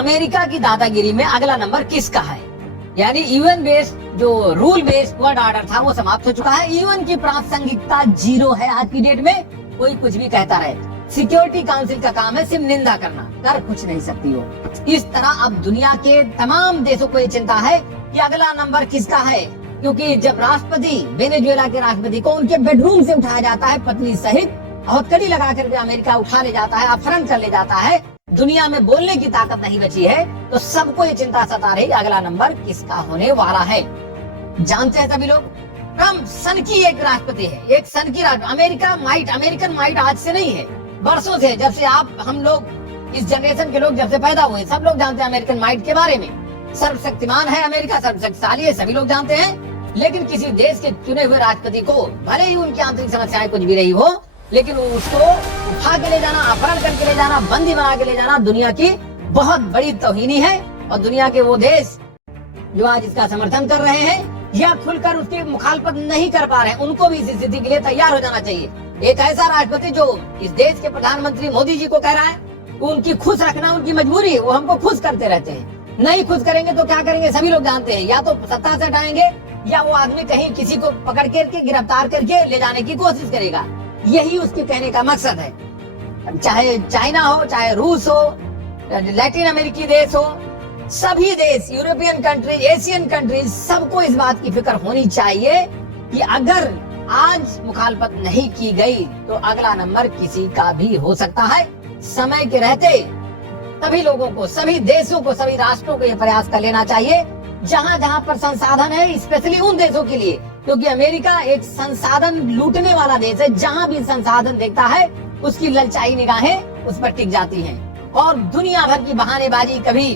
America की दादागिरी में अगला नंबर किसका है। यानी यूएन बेस्ड जो रूल बेस्ड वर्ल्ड ऑर्डर था वो समाप्त हो चुका है। यूएन की प्रासंगिकता 0 है आज की डेट में। कोई कुछ भी कहता रहे, सिक्योरिटी काउंसिल का काम है सिर्फ निंदा करना, कर कुछ नहीं सकती हो। इस तरह अब दुनिया के तमाम देशों को ये चिंता है कि अगला नंबर किसका है, क्योंकि जब राष्ट्रपति वेनेजुएला के राष्ट्रपति को उनके बेडरूम से उठाया जाता है पत्नी सहित, हथकड़ी लगा करके अमेरिका उठा ले जाता है, अपहरण कर ले जाता है, दुनिया में बोलने की ताकत नहीं बची है, तो सबको ये चिंता सता रही अगला नंबर किसका होने वाला है। जानते हैं सभी लोग, ट्रम्प सन की एक राष्ट्रपति है, एक सन की राष्ट्रपति। अमेरिकन माइट आज से नहीं है, बरसों से, जब से हम लोग इस जनरेशन के लोग जब से पैदा हुए, सब लोग जानते हैं अमेरिकन माइट के बारे में। सर्वशक्तिमान है अमेरिका, सर्वशक्तिशाली है, सभी लोग जानते हैं। लेकिन किसी देश के चुने हुए राष्ट्रपति को भले ही उनकी आंतरिक समस्याएं कुछ भी रही हो, लेकिन उसको उठा के ले जाना, अपहरण करके ले जाना, बंदी बना के ले जाना दुनिया की बहुत बड़ी तौहीनी है। और दुनिया के वो देश जो आज इसका समर्थन कर रहे हैं या खुलकर उसकी मुखालफत नहीं कर पा रहे हैं, उनको भी इस स्थिति के लिए तैयार हो जाना चाहिए। एक ऐसा राष्ट्रपति जो इस देश के प्रधानमंत्री मोदी जी को कह रहा है उनकी खुश रखना उनकी मजबूरी है, वो हमको खुश करते रहते हैं, नहीं खुश करेंगे तो क्या करेंगे सभी लोग जानते हैं, या तो सत्ता से हटाएंगे या वो आदमी कहीं किसी को पकड़ करके गिरफ्तार करके ले जाने की कोशिश करेगा। यही उसके कहने का मकसद है। चाहे चाइना हो, चाहे रूस हो, लैटिन अमेरिकी देश हो, सभी देश, यूरोपियन कंट्रीज, एशियन कंट्रीज, सबको इस बात की फिक्र होनी चाहिए कि अगर आज मुखालफत नहीं की गई तो अगला नंबर किसी का भी हो सकता है। समय के रहते सभी लोगों को, सभी देशों को, सभी राष्ट्रों को यह प्रयास कर लेना चाहिए जहां जहां पर संसाधन है, स्पेशली उन देशों के लिए, क्योंकि अमेरिका एक संसाधन लूटने वाला देश है। जहां भी संसाधन देखता है उसकी ललचाई निगाहें उस पर टिक जाती हैं और दुनिया भर की बहानेबाजी, कभी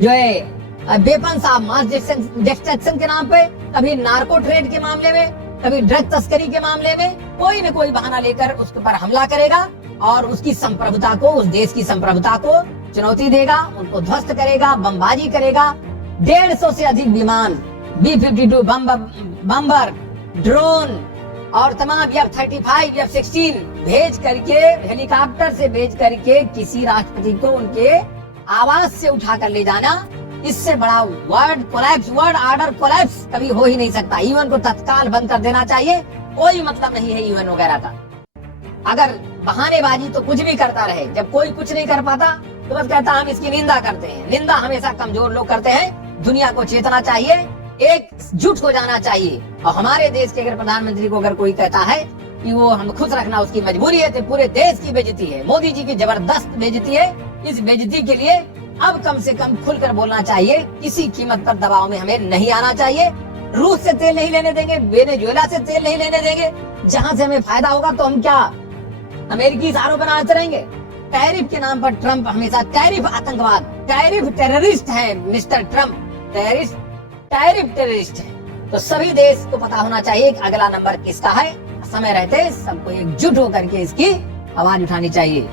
जो है वेपन्स ऑफ मास डिस्ट्रक्शन के नाम पे, कभी नार्को ट्रेड के मामले में, कभी ड्रग तस्करी के मामले में कोई न कोई बहाना लेकर उसके ऊपर हमला करेगा और उसकी संप्रभुता को, उस देश की संप्रभुता को चुनौती देगा, उनको ध्वस्त करेगा, बमबाजी करेगा। 150 से अधिक विमान, B-52 बम्बर, ड्रोन और तमाम F-35, F-16 भेज करके, हेलीकॉप्टर से भेज करके किसी राष्ट्रपति को उनके आवास से उठा कर ले जाना, इससे बड़ा वर्ल्ड ऑर्डर कोलैप्स कभी हो ही नहीं सकता। यूएन को तत्काल बंद कर देना चाहिए, कोई मतलब नहीं है यूएन वगैरह का। अगर बहानेबाजी तो कुछ भी करता रहे, जब कोई कुछ नहीं कर पाता तो बस कहता हम इसकी निंदा करते हैं। निंदा हमेशा कमजोर लोग करते हैं। दुनिया को चेतना चाहिए, एकजुट हो जाना चाहिए। और हमारे देश के अगर प्रधानमंत्री को अगर कोई कहता है कि वो हम खुश रखना उसकी मजबूरी है, तो पूरे देश की बेइज्जती है। मोदी जी की जबरदस्त बेइज्जती है। इस बेइज्जती के लिए अब कम से कम खुलकर बोलना चाहिए, किसी कीमत पर दबाव में हमें नहीं आना चाहिए। रूस से तेल नहीं लेने देंगे, वेनेजुएला से तेल नहीं लेने देंगे। जहां से हमें फायदा होगा तो हम क्या अमेरिकी इशारों पर नाचते रहेंगे? टैरिफ के नाम पर ट्रम्प हमेशा टैरिफ आतंकवाद, टैरिफ टेररिस्ट है मिस्टर ट्रम्प, टैरिफ टेररिस्ट है। तो सभी देश को पता होना चाहिए कि अगला नंबर किसका है। समय रहते सबको एकजुट होकर के इसकी आवाज उठानी चाहिए।